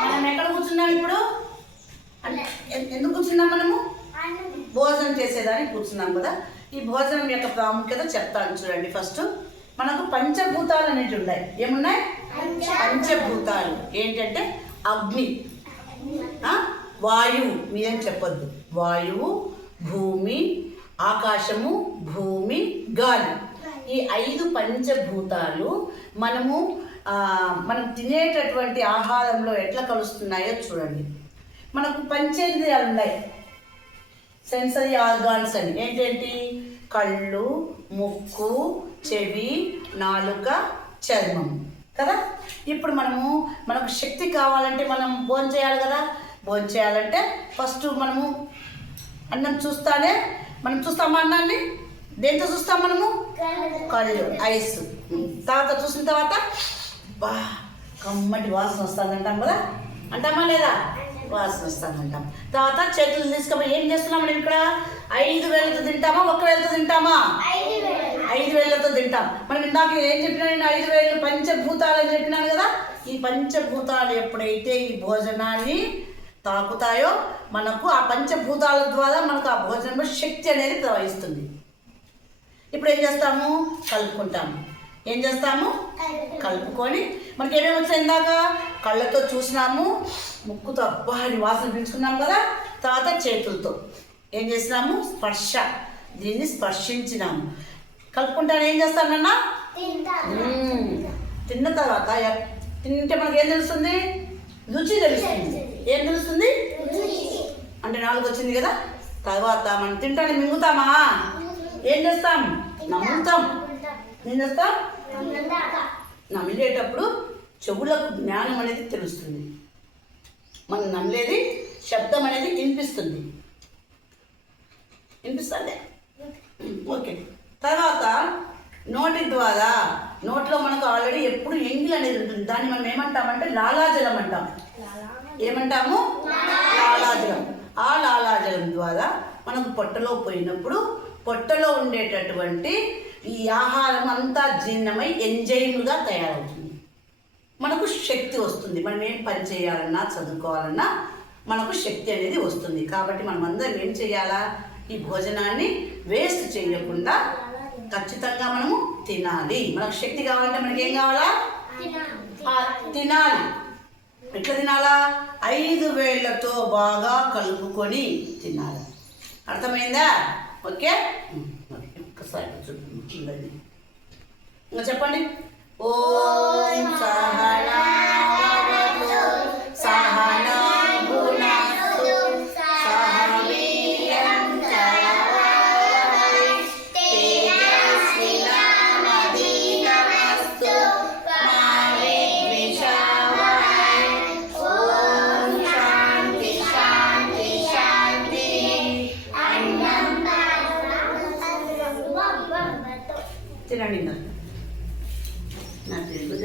మనం ఎక్కడ కూర్చున్నాం ఇప్పుడు? ఎందుకు కూర్చున్నాం మనము? భోజనం చేసేదానికి కూర్చున్నాం కదా. ఈ భోజనం యొక్క ప్రాముఖ్యత చెప్తాను చూడండి. ఫస్ట్ మనకు పంచభూతాలు అనేవి ఉన్నాయి. ఏమున్నాయి? పంచభూతాలు ఏంటంటే అగ్ని, వాయువు, మీరేం చెప్పొద్దు, వాయువు, భూమి, ఆకాశము, భూమి, గాలి. ఈ 5 పంచభూతాలు మనం తినేటటువంటి ఆహారంలో ఎట్లా కలుస్తున్నాయో చూడండి. మనకు పంచేంద్రియాలు ఉన్నాయి, సెన్సరీ ఆర్గాన్స్ అని. ఏంటేంటి? కళ్ళు, ముక్కు, చెవి, నాలుక, చర్మం కదా. ఇప్పుడు మనకు శక్తి కావాలంటే మనం భోజనం చేయాలి కదా. భోజనం చేయాలంటే ఫస్ట్ మనము అన్నం చూస్తానే మనం చూస్తామా అన్నాన్ని? దేంతో చూస్తాం మనము? కళ్ళు, ఐస్. తర్వాత చూసిన తర్వాత బా కమ్మటి వాసన వస్తుందంటాం కదా. అంటామా లేదా? వాసన వస్తుందంటాం. తర్వాత చేతులు తీసుకొని ఏం చేస్తున్నాం మనం ఇక్కడ? 5 వేలతో తింటామా, 1 వేలతో తింటామా? 5 వేలతో తింటాం. మనం ఇందాక ఏం చెప్పినా? నేను 5 వేలు పంచభూతాలు అని చెప్పినాను కదా. ఈ పంచభూతాలు ఎప్పుడైతే ఈ భోజనాన్ని తాకుతాయో మనకు ఆ పంచభూతాల ద్వారా మనకు ఆ భోజనంలో శక్తి అనేది ప్రవహిస్తుంది. ఇప్పుడు ఏం చేస్తాము? కలుపుకుంటాము. ఏం చేస్తాము? కలుపుకొని మనకి ఏమేమి వచ్చాయి? ఇందాక కళ్ళతో చూసినాము, ముక్కుతో అబ్బా అని వాసన పీల్చుకున్నాం కదా. తర్వాత చేతులతో ఏం చేసినాము? స్పర్శ, దీన్ని స్పర్శించినాము. కలుపుకుంటాను ఏం చేస్తానన్నా? తిన్న తర్వాత తింటే మనకి ఏం తెలుస్తుంది? రుచి తెలుస్తుంది. ఏం తెలుస్తుంది? అంటే 4 వచ్చింది కదా. తర్వాత మనం తింటానే మింగుతామా? ఏం చేస్తాం? నమ్ముతాం. ఏం చేస్తాం? నమిలేటప్పుడు చెవులకు జ్ఞానం అనేది తెలుస్తుంది. మనం నమ్మలేది శబ్దం అనేది వినిపిస్తుంది. ఓకే. తర్వాత నోటి ద్వారా, నోట్లో మనకు ఆల్రెడీ ఎప్పుడు ఎంగిల్ అనేది ఉంటుంది. దాన్ని మనం ఏమంటామంటే లాలాజలం అంటాం. ఏమంటాము? లాలాజలం. ఆ లాలాజలం ద్వారా మనకు పొట్టలో పోయినప్పుడు పొట్టలో ఉండేటటువంటి ఈ ఆహారం అంతా జీర్ణమై ఎంజైమ్లుగా తయారవుతుంది. మనకు శక్తి వస్తుంది. మనం ఏం పని చేయాలన్నా, చదువుకోవాలన్నా మనకు శక్తి అనేది వస్తుంది. కాబట్టి మనం అందరం ఏం చేయాలా? ఈ భోజనాన్ని వేస్ట్ చేయకుండా ఖచ్చితంగా మనము తినాలి. మనకు శక్తి కావాలంటే మనకి ఏం కావాలా? తినాలి. ఎట్లా తినాలా? 5 వేళ్లతో బాగా కలుపుకొని తినాలి. అర్థమైందా? ఓకే. ఒక్కసారి చూడండి. ఇంకా చెప్పండి. ఓం సహనా సహనా భునస్తు సహ వీర్యం కరవావహై తేజస్వినావధీతమస్తు మా విద్విషావహై. ఓం శాంతి శాంతి శాంతి. అన్నం తినండి. నా తెలుగు